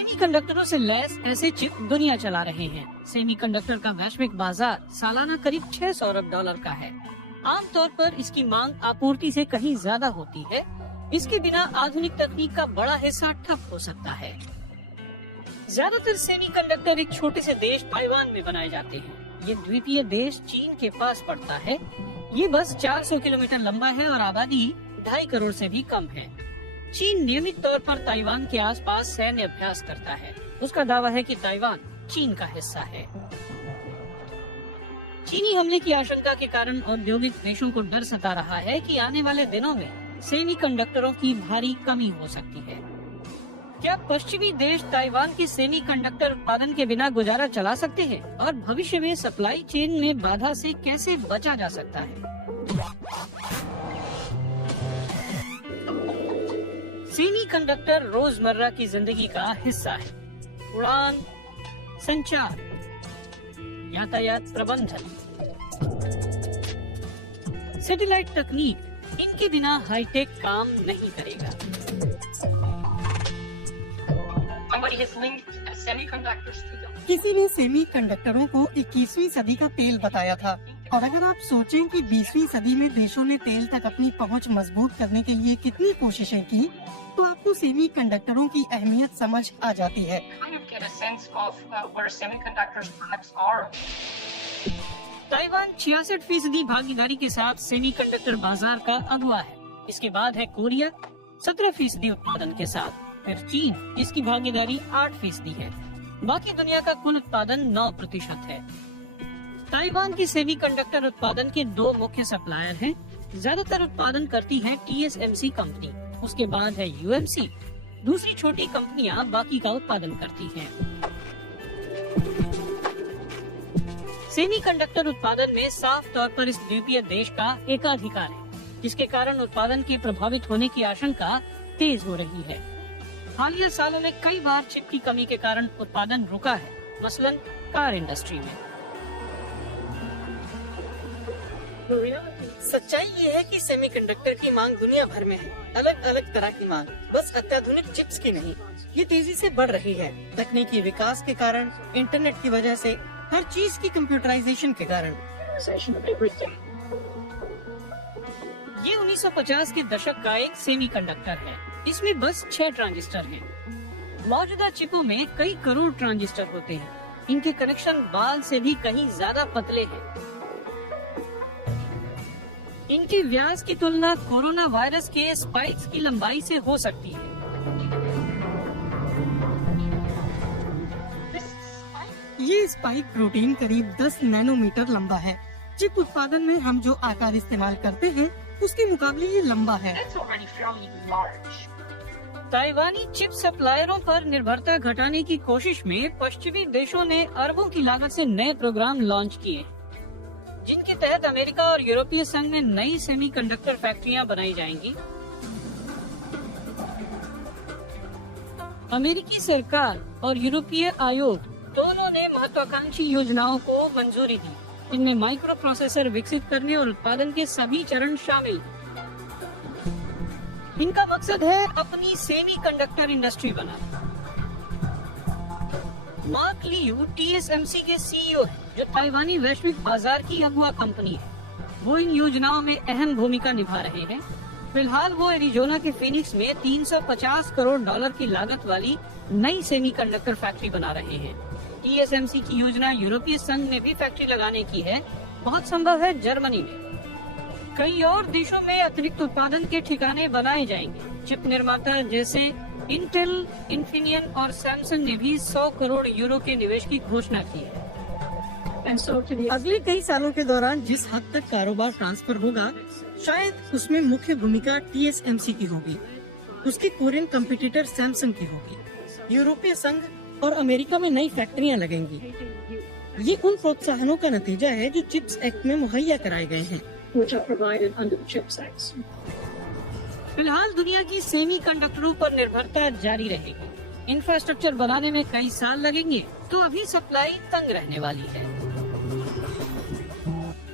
सेमीकंडक्टरों से लैस ऐसे चिप दुनिया चला रहे हैं। सेमीकंडक्टर का वैश्विक बाजार सालाना करीब 600 अरब डॉलर का है। आमतौर पर इसकी मांग आपूर्ति से कहीं ज्यादा होती है। इसके बिना आधुनिक तकनीक का बड़ा हिस्सा ठप हो सकता है। ज्यादातर सेमीकंडक्टर एक छोटे से देश ताइवान में बनाए जाते हैं। ये द्वीपीय देश चीन के पास पड़ता है। ये बस 400 किलोमीटर लंबा है और आबादी 2.5 करोड़ से भी कम है। चीन नियमित तौर पर ताइवान के आसपास सैन्य अभ्यास करता है। उसका दावा है कि ताइवान चीन का हिस्सा है। चीनी हमले की आशंका के कारण औद्योगिक देशों को डर सता रहा है कि आने वाले दिनों में सेमीकंडक्टरों की भारी कमी हो सकती है। क्या पश्चिमी देश ताइवान की सेमीकंडक्टर उत्पादन के बिना गुजारा चला सकते हैं और भविष्य में सप्लाई चेन में बाधा से कैसे बचा जा सकता है? सेमीकंडक्टर रोजमर्रा की जिंदगी का हिस्सा है। उड़ान, संचार, यातायात प्रबंधन, सैटेलाइट तकनीक, इनके बिना हाईटेक काम नहीं करेगा। किसी ने सेमीकंडक्टरों को 21वीं सदी का तेल बताया था, और अगर आप सोचें कि 20वीं सदी में देशों ने तेल तक अपनी पहुंच मजबूत करने के लिए कितनी कोशिशें की, तो आपको सेमीकंडक्टरों की अहमियत समझ आ जाती है। ताइवान 66% भागीदारी के साथ सेमीकंडक्टर बाजार का अगुवा है। इसके बाद है कोरिया 17% उत्पादन के साथ, फिर चीन, इसकी भागीदारी 8% है। बाकी दुनिया का कुल उत्पादन 9% है। ताइवान की सेमीकंडक्टर उत्पादन के 2 मुख्य सप्लायर हैं। ज्यादातर उत्पादन करती है TSMC कंपनी, उसके बाद है UMC। दूसरी छोटी कंपनियां बाकी का उत्पादन करती हैं। सेमीकंडक्टर उत्पादन में साफ तौर पर इस द्वीपीय देश का एकाधिकार है, जिसके कारण उत्पादन के प्रभावित होने की आशंका तेज हो रही है। हालिया सालों में कई बार चिप की कमी के कारण उत्पादन रुका है, मसलन कार इंडस्ट्री में। सच्चाई ये है कि सेमीकंडक्टर की मांग दुनिया भर में है। अलग अलग तरह की मांग, बस अत्याधुनिक चिप्स की नहीं। ये तेजी से बढ़ रही है, तकनीकी विकास के कारण, इंटरनेट की वजह से, हर चीज की कंप्यूटराइजेशन के कारण। ये 1950 के दशक का एक सेमीकंडक्टर है। इसमें बस 6 ट्रांजिस्टर हैं। मौजूदा चिपों में कई करोड़ ट्रांजिस्टर होते हैं। इनके कनेक्शन बाल से भी कहीं ज्यादा पतले हैं। इनके व्यास की तुलना कोरोना वायरस के स्पाइक्स की लंबाई से हो सकती है। ये स्पाइक प्रोटीन करीब 10 नैनोमीटर लंबा है। चिप उत्पादन में हम जो आकार इस्तेमाल करते हैं, उसके मुकाबले ये लंबा है। ताइवानी चिप सप्लायरों पर निर्भरता घटाने की कोशिश में पश्चिमी देशों ने अरबों की लागत से नए प्रोग्राम लॉन्च किए, जिनके तहत अमेरिका और यूरोपीय संघ में नई सेमीकंडक्टर फैक्ट्रियां बनाई जाएंगी। अमेरिकी सरकार और यूरोपीय आयोग दोनों ने महत्वाकांक्षी योजनाओं को मंजूरी दी। इनमें माइक्रो प्रोसेसर विकसित करने और उत्पादन के सभी चरण शामिल। इनका मकसद है अपनी सेमीकंडक्टर इंडस्ट्री बनाना। मार्क लियू TSMC के CEO हैं, जो ताइवानी वैश्विक बाजार की अगुवा कंपनी है। वो इन योजनाओं में अहम भूमिका निभा रहे हैं। फिलहाल वो एरिजोना के फिनिक्स में 350 करोड़ डॉलर की लागत वाली नई सेमीकंडक्टर फैक्ट्री बना रहे हैं। TSMC की योजना यूरोपीय संघ में भी फैक्ट्री लगाने की है। बहुत संभव है जर्मनी में। कई और देशों में अतिरिक्त उत्पादन के ठिकाने बनाए जाएंगे। चिप निर्माता जैसे इंटेल, इन्फिनियन और सैमसंग ने भी 100 करोड़ यूरो के निवेश की घोषणा की है। अगले कई सालों के दौरान जिस हद तक कारोबार ट्रांसफर होगा, शायद उसमें मुख्य भूमिका TSMC की होगी। उसकी कोरियन कंपटीटर सैमसंग की होगी। यूरोपीय संघ और अमेरिका में नई फैक्ट्रियां लगेंगी। ये उन प्रोत्साहनों का नतीजा है जो चिप्स एक्ट में मुहैया कराए गए हैं। फिलहाल दुनिया की सेमीकंडक्टरों पर निर्भरता जारी रहेगी। इंफ्रास्ट्रक्चर बनाने में कई साल लगेंगे, तो अभी सप्लाई तंग रहने वाली है।